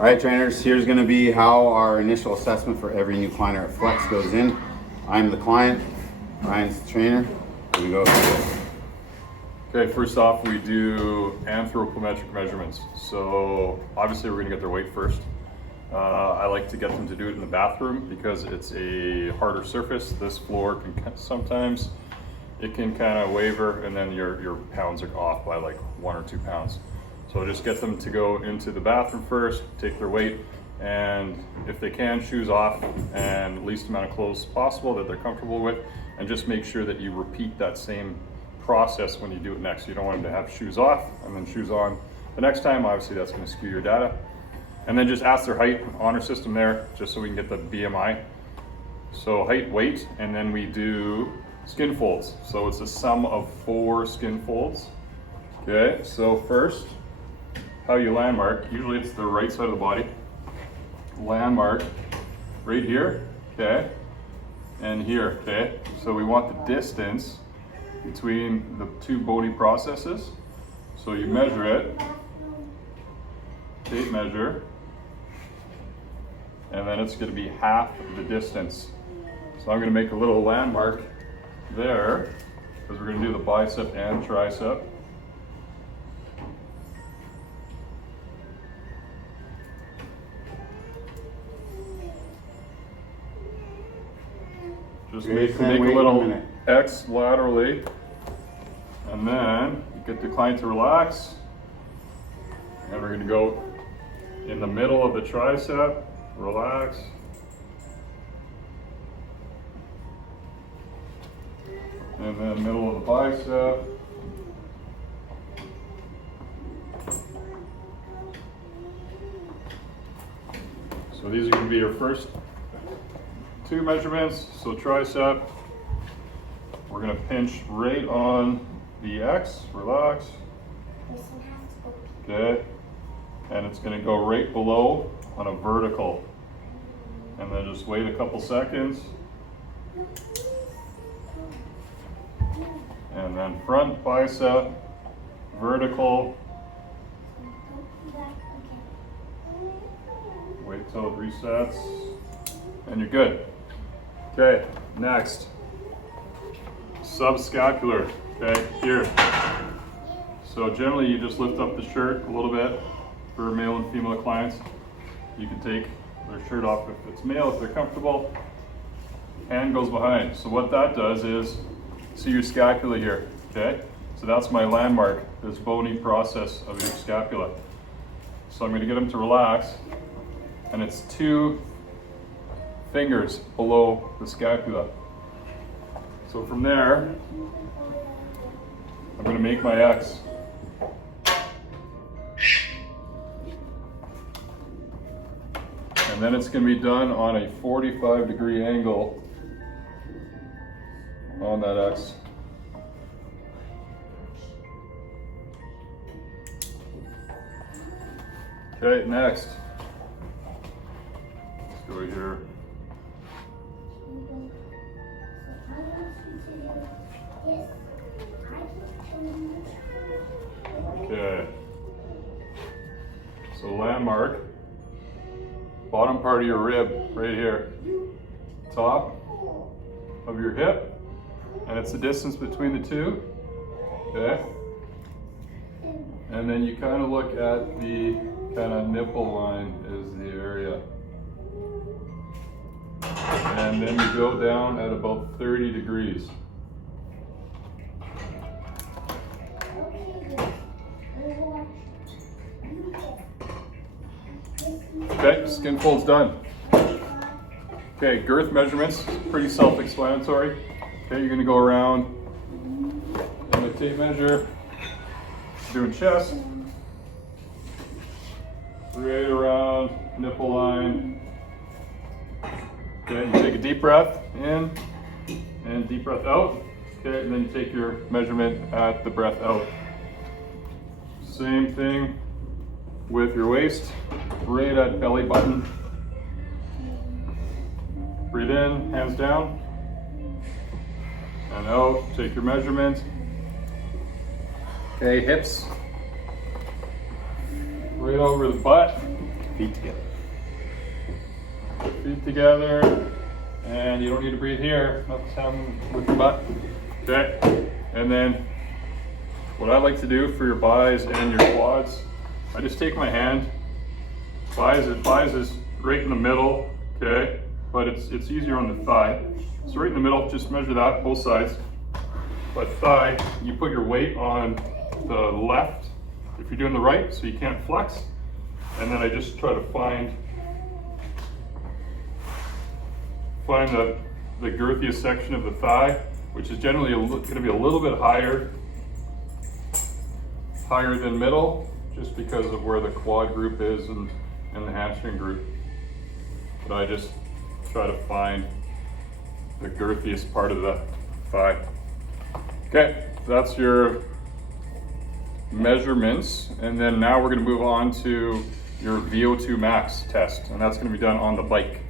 All right, trainers, here's gonna be how our initial assessment for every new client at Flex goes in. I'm the client, Ryan's the trainer. Here we go. Okay, first off, we do anthropometric measurements. So obviously we're gonna get their weight first. I like to get them to do it in the bathroom because it's a harder surface. This floor can sometimes, it can kind of waver and then your pounds are off by like 1 or 2 pounds. So just get them to go into the bathroom first, take their weight, and if they can, shoes off and least amount of clothes possible that they're comfortable with, and just make sure that you repeat that same process when you do it next. You don't want them to have shoes off and then shoes on the next time. Obviously that's going to skew your data. And then just ask their height, honor system there, just so we can get the BMI. So height, weight, and then we do skin folds. So it's a sum of 4 skin folds. Okay, so first, how you landmark, usually it's the right side of the body. Landmark right here, okay, and here, okay. So we want the distance between the 2 bony processes. So you measure it, tape measure, and then it's gonna be half the distance. So I'm gonna make a little landmark there, because we're gonna do the bicep and tricep. Just make a little X laterally, and then you get the client to relax, and we're gonna go in the middle of the tricep, relax. And then middle of the bicep. So these are gonna be your first 2 measurements. So tricep, we're gonna pinch right on the X, relax. Okay, and it's gonna go right below on a vertical. And then just wait a couple seconds. And then front bicep, vertical. Wait till it resets, and you're good. Okay, next, subscapular, okay, here. So generally you just lift up the shirt a little bit for male and female clients. You can take their shirt off if it's male, if they're comfortable. Hand goes behind. So what that does is, see your scapula here, okay? So that's my landmark, this bony process of your scapula. So I'm gonna get them to relax, and it's 2 fingers below the scapula. So from there, I'm gonna make my X. And then it's gonna be done on a 45-degree angle on that X. Okay, next. Let's go here. Okay. So landmark, bottom part of your rib right here, top of your hip, and it's the distance between the 2, okay? And then you kind of look at the kind of nipple line is the area. And then you go down at about 30 degrees. Okay, skin fold's done. Okay, girth measurements, pretty self-explanatory. Okay, you're gonna go around and the tape measure, doing chest, right around nipple line. Okay, you take a deep breath in and deep breath out. Okay, and then you take your measurement at the breath out. Same thing with your waist, right at belly button. Breathe in, hands down, and out, take your measurement. Okay, hips, right over the butt. Feet together. Feet together, and you don't need to breathe here. Nothing's happening with your butt. Okay, and then what I like to do for your buys and your quads, I just take my hand. Buys is right in the middle, okay, but it's easier on the thigh. So right in the middle, just measure that, both sides. But thigh, you put your weight on the left if you're doing the right, so you can't flex. And then I just try to find the girthiest section of the thigh, which is generally going to be a little bit higher than middle, just because of where the quad group is and the hamstring group. But I just try to find the girthiest part of the thigh. Okay, so that's your measurements, and then now we're going to move on to your VO2 max test, and that's going to be done on the bike.